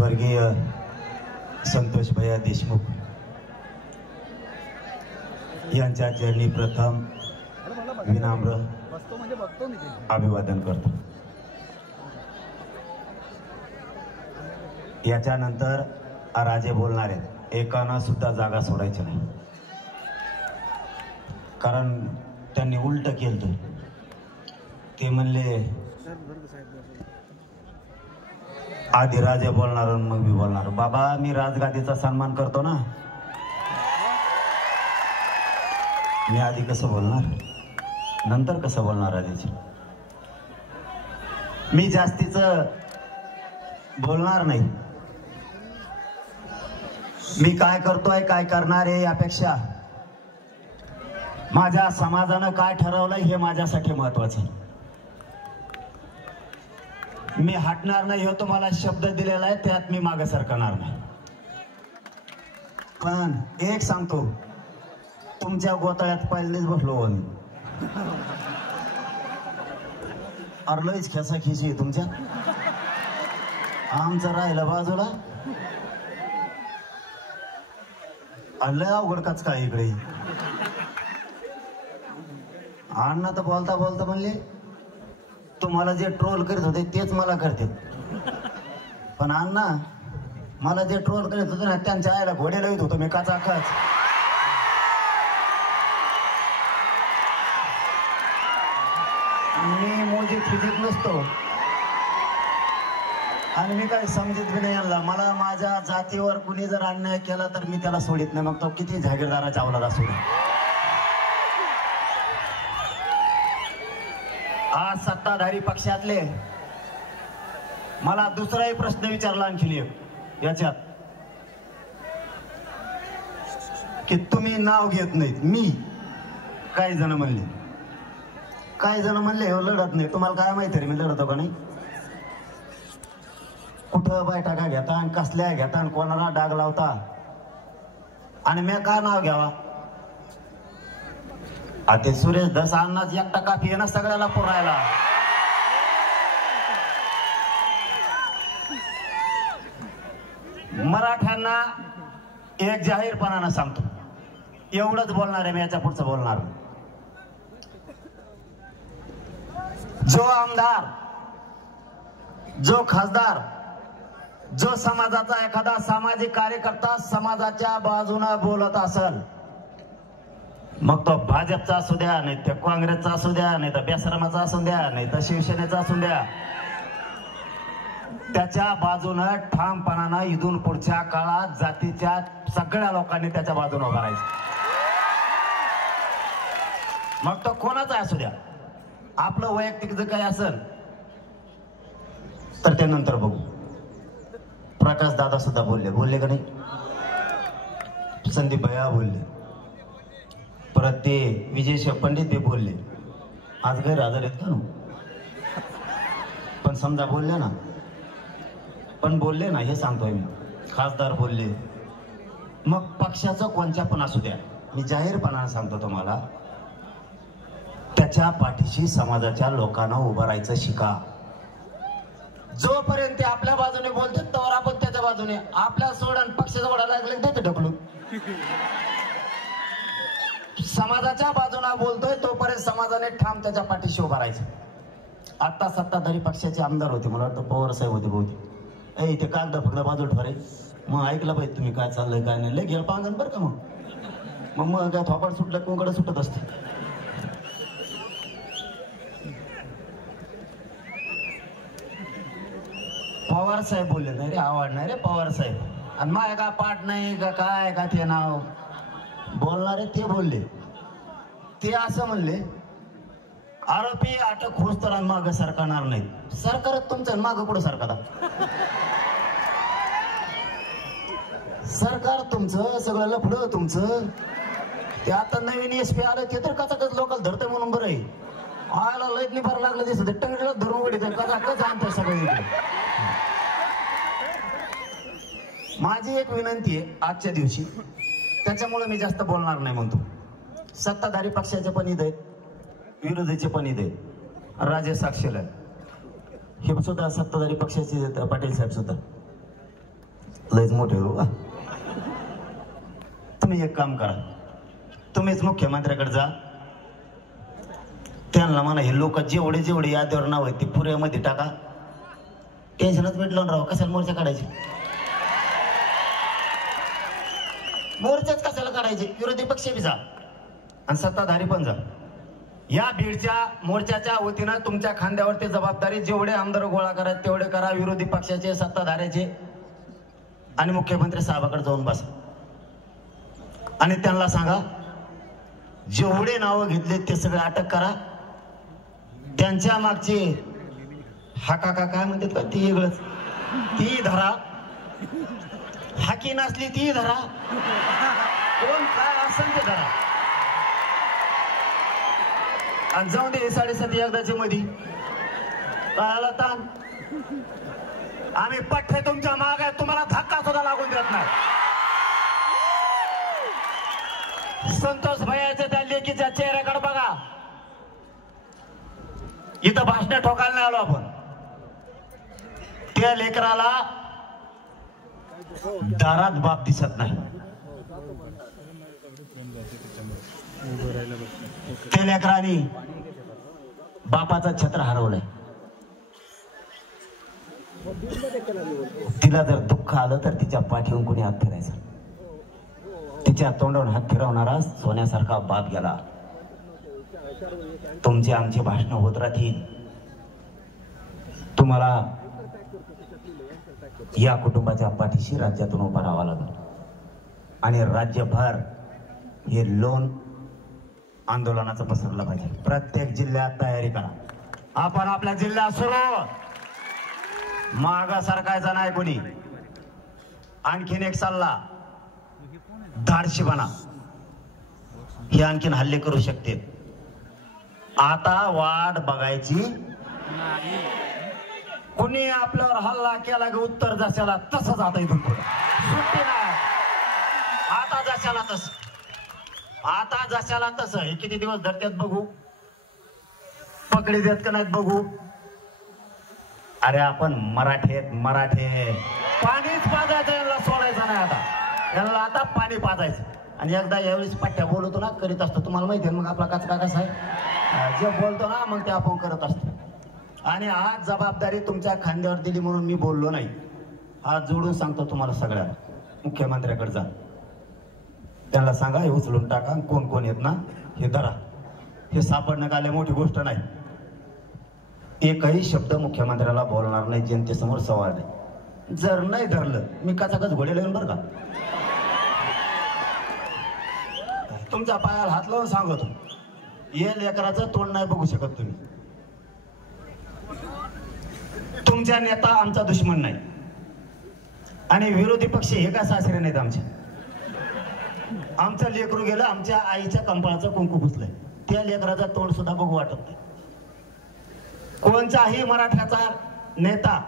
स्वर्गीय संतोष भैया देशमुख यांच्या चरणी प्रथम विनम्र अभिवादन करतो। याच्यानंतर राजे बोलणार आहेत, एकानं सुद्धा जागा सोडायची नाही, कारण त्यांनी उलट केलं। ते म्हणले आधी राजे बोलणार मग मी बोलणार। बाबा, मी राजगादीचा सन्मान करतो ना, मी आधी कसं बोलणार, नंतर कसं बोलणार राजाची? मी जास्तीच बोलणार नाही। मी काय करतोय, काय करणार आहे यापेक्षा माझ्या समाजानं काय ठरवलंय हे माझ्यासाठी महत्वाचं। मी हटणार नाही, हो तुम्हाला शब्द दिलेला आहे, त्यात मी मागे सरकणार नाही। पण एक सांगतो, तुमच्या गोताळ्यात पहिलेच बसलो मी। अरलईच खेसा खिशी तुमच्या, आमचं राहिलं बाजूला। लय अवघड कच काय इकडे। अण्णा तर बोलता बोलता म्हणले तुम्हाला जे ट्रोल करीत होते तेच मला करते। पण अण्णा, मला जे ट्रोल करीत होते ना त्यांच्या आईला घोडे लावित होतो मी काचाकच। मी मोजीत फिजित नसतो आणि मी काय समजित बी नाही आणला। मला माझ्या जातीवर कुणी जर अन्याय केला तर मी त्याला सोडित नाही, मग तो किती जागीरदाराच्या अवलाद असू दे। आज सत्ताधारी पक्षातले मला दुसराही प्रश्न विचारला आणखी एक याच्यात, की तुम्ही नाव घेत नाहीत। मी काही जण म्हणले हो लढत नाही। तुम्हाला काय माहिती रे मी लढतो का नाही? कुठं बैठका घेता आणि कसल्या घेता आणि कोणाला डाग लावता, आणि मी काय नाव घ्यावा? आता सुरेश धस अन्नाच एकटा काफी आहे ना सगळ्याला पुरायला। मराठ्यांना एक जाहीरपणानं सांगतो, एवढंच बोलणार आहे मी, याच्या पुढचं बोलणार। जो आमदार, जो खासदार, जो समाजाचा एखादा सामाजिक कार्यकर्ता समाजाच्या बाजूने बोलत असेल, मग तो भाजपचा असू द्या, नाही तर काँग्रेसचा असू द्या, नाही तर बेसरमाचा असू द्या, नाही तर शिवसेनेचा असू द्या, त्याच्या बाजूने ठामपणानं इथून पुढच्या काळात जातीच्या सगळ्या लोकांनी त्याच्या बाजूने उभं राहायचं। मग तो कोणाचा असू द्या, आपलं वैयक्तिक जर काही असेल तर ते नंतर बघू। प्रकाश दादा सुद्धा बोलले का नाही? संदीप भैया बोलले, परत ते विजय पंडित बी बोलले। आज गैरहजर आहेत का? पण समजा बोलले ना, पण बोलले ना हे सांगतोय मी। खासदार बोलले, मग पक्षाचं कोणत्या पण असू द्या, मी जाहीरपणाने सांगतो तुम्हाला, त्याच्या पाठीशी समाजाच्या लोकांना उभं राहायचं शिका। जोपर्यंत ते आपल्या बाजूने बोलते तोवर आपण त्याच्या बाजूने, आपल्या सोडून पक्षाचा ओढा लागले ते ढकलून। समाजाच्या बाजूने बोलतोय तोपर्यंत समाजाने ठाम त्याच्या पाठीशी उभं राहायचं। आता सत्ताधारी पक्षाचे आमदार होते, मला वाटतं पवार साहेब होते बहुतेक, ते कागद फक्त बाजूला ठरे। मग ऐकलं पाहिजे तुम्ही काय चाललंय काय नाही, लय गेल पांगण बरं का। मग काय थोपाड सुटलं कोंकडं सुटत असते। पवार साहेब बोलले नाही रे, आवडणार रे पवार साहेब, आणि माझ्या का पाठ नाही का काय का ते नाव बोलणारे ते बोलले। ते असं म्हणले, आरोपी अटक होस तर मागं सरकणार नाही। सरकार तुमचं मागं पुढे सरकार, सरकार तुमचं सगळं लफडं तुमचं। ते आता नवीन एसपी आलं ते तर कचाकच लोकल धरते म्हणून बरं आहे। आयला लयत नाही फार लागलं दिसत, टंगडीला धरून उडीत कचाकच आणतं सगळं। माझी एक विनंती आहे आजच्या दिवशी, त्याच्यामुळे मी जास्त बोलणार नाही म्हणतो। सत्ताधारी पक्षाचे पण इथे आहेत, विरोधीचे पण इथे आहेत, राजे साक्षीला हे सुद्धा सत्ताधारी पक्षाचे पाटील साहेब सुद्धा। लयच मोठे हो का? तुम्ही एक काम करा, तुम्हीच मुख्यमंत्र्याकडे जा, त्यांना म्हणा हे लोक जेवढे जेवढे यादीवर नाव आहे ते पुऱ्यामध्ये टाका, टेन्शनच भेटलं राव. कशाला मोर्चा काढायचे? मोर्चाच कशाला काढायचे? विरोधी पक्ष बी जा आणि सत्ताधारी पण जा. या बीडच्या मोर्चाच्या वतीनं तुमच्या खांद्यावरती जबाबदारी, जेवढे आमदार गोळा करायचे तेवढे करा, विरोधी पक्षाचे, सत्ताधाऱ्याचे, आणि मुख्यमंत्री साहेबाकडे जाऊन बसा आणि त्यांना सांगा जेवढे नावं घेतले ते सगळे अटक करा. त्यांच्या मागची हाका काय म्हणतात का ती वेगळंच, ती धरा. हाकी नसली ती धरा, कोण काय असेल ते धरा आणि जाऊन दे 7.5 एकदाची मध्ये. कळाला ताण? आम्ही पठ्ठे तुमच्या माग आहे, तुम्हाला धक्का सुद्धा लागून देत नाही. संतोष भैयाच्या त्या लेकीच्या चेहऱ्याकडे बघा. इथं भाषण ठोकायला नाही आलो आपण. त्या लेकराला दारात बाप दिसत नाही. त्या लेकरांनी बापाचं छत्र हरवलंय. तिला जर दुःख आलं तर तिच्या पाठीवरून कोणी हात फिरायचा. तिच्या तोंडावर हात फिरवणारा सोन्यासारखा बाप गेला. तुमची आमची भाषणं होत राहतील. तुम्हाला या कुटुंबाच्या पाठीशी राज्यातून उभा राहावं लागेल आणि राज्यभर हे लोन आंदोलनाचं पसरलं पाहिजे. प्रत्येक जिल्ह्यात तयारी करा. आपण आपल्या जिल्ह्यात सुरू मागा सरकायचा नाही कोणी. आणखीन एक सल्ला, धाडशी बना. हे आणखीन हल्ले करू शकते. आता वाट बघायची. कोणी आपल्यावर हल्ला केला की उत्तर जशाला तसंच आता इथून पुढे सुट्टी नाही. आता जशाला तसं, आता जशाला तसं. हे किती दिवस धरत्यात बघू, पकडी देत का नाहीत बघू. अरे आपण मराठे पाणीच पाजायचं, यांना सोडायचं नाही. आता यांना आता पाणी पाजायचं. आणि एकदा यावेळेस पट्ट्या बोलतो ना करीत असतो, तुम्हाला माहिती आहे मग आपला काचका कसा आहे. जे बोलतो ना मग ते आपण करत असतो. आणि आज जबाबदारी तुमच्या खांद्यावर दिली म्हणून मी बोललो नाही. हात जोडून सांगतो तुम्हाला सगळ्यांना, मुख्यमंत्र्याकडे जा, त्यांना सांगा हे उचलून टाका. कोण कोण येत ना हे धरा. हे सापडणं काय लय मोठी गोष्ट नाही. एकही शब्द मुख्यमंत्र्याला बोलणार नाही, जनतेसमोर सवाल नाही. जर नाही धरलं मी कचाकच घोड्याला येऊन बरं का. तुमच्या पायाला हात लावून सांगतो, हे लेकराचं तोंड नाही बघू शकत तुम्ही. तुमचा नेता आमचा दुश्मन नाही आणि विरोधी पक्ष हे का सासरे नाहीत आमचे. आमचं लेकरू गेलं, आमच्या आईच्या कंपाळाचं कुंकू पुसलंय, त्या लेकराचं तोंड सुद्धा बघू वाटत नाही. कोणताही मराठ्याचा नेता,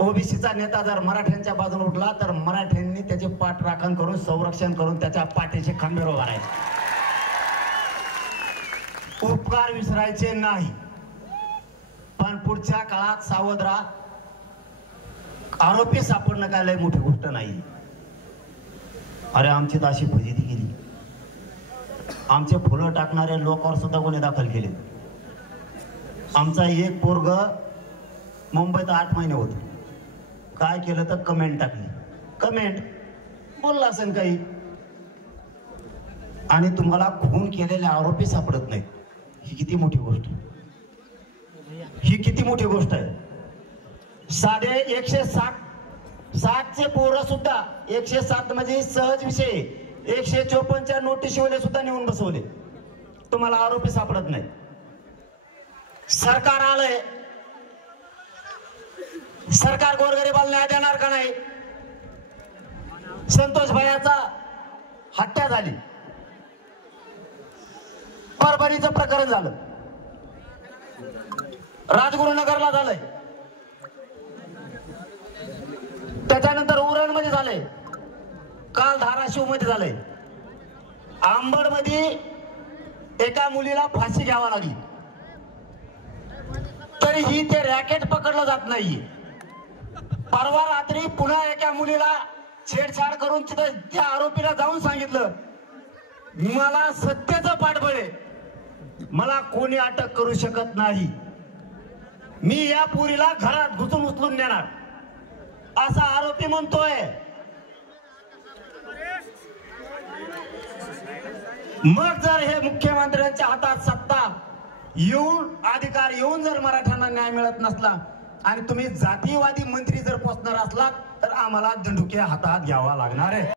ओबीसीचा नेता जर मराठ्यांच्या बाजूने उठला तर मराठ्यांनी त्याचे पाठ राखण करून, संरक्षण करून त्याच्या पाठीचे खंबीर उभा राहायचे. उपकार विसरायचे नाही. पण पुढच्या काळात सावध राहा. आरोपी सापडणं काय लय मोठी गोष्ट नाही. अरे आमची तर अशी फजिती केली, आमचे फुलं टाकणाऱ्या लोकांवर सुद्धा गुन्हे दाखल केले. आमचा एक पोरग मुंबईत 8 महिने होत, काय केलं तर कमेंट टाकली. कमेंट बोलला असेल काही, आणि तुम्हाला खून केलेले आरोपी सापडत नाहीत. ही किती मोठी गोष्ट, ही किती मोठी गोष्ट आहे. साधे 160चे पोरं सुद्धा 107 म्हणजे सहज विषय 154च्या नोटीसवाले सुद्धा नेऊन बसवले. तुम्हाला आरोपी सापडत नाही. सरकार आलंय, सरकार गोरगरिबाला न्याय देणार का नाही. संतोष भैयाचा हत्या झाली, परभणीचं प्रकरण झालं, राजगुरुनगरला झालंय, त्याच्यानंतर उरण मध्ये झालंय, काल धाराशिव मध्ये झालंय, आंबड मध्ये एका मुलीला फाशी घ्यावा लागली, तरीही ते रॅकेट पकडलं जात नाहीये. परवा रात्री पुन्हा एका मुलीला छेडछाड करून तिथं त्या आरोपीला जाऊन सांगितलं मला सत्याचं पाठबळ आहे, मला कोणी अटक करू शकत नाही, मी या पुरीला घरात घुसून उचलून नेणार असा आरोपी म्हणतोय। मग जर हे मुख्यमंत्र्यांच्या हातात सत्ता येऊन अधिकार येऊन जर मराठ्यांना न्याय मिळत नसला आणि तुम्ही जातीवादी मंत्री जर पोचणार असलात तर आम्हाला दंडुके हातात घ्यावा लागणार आहे।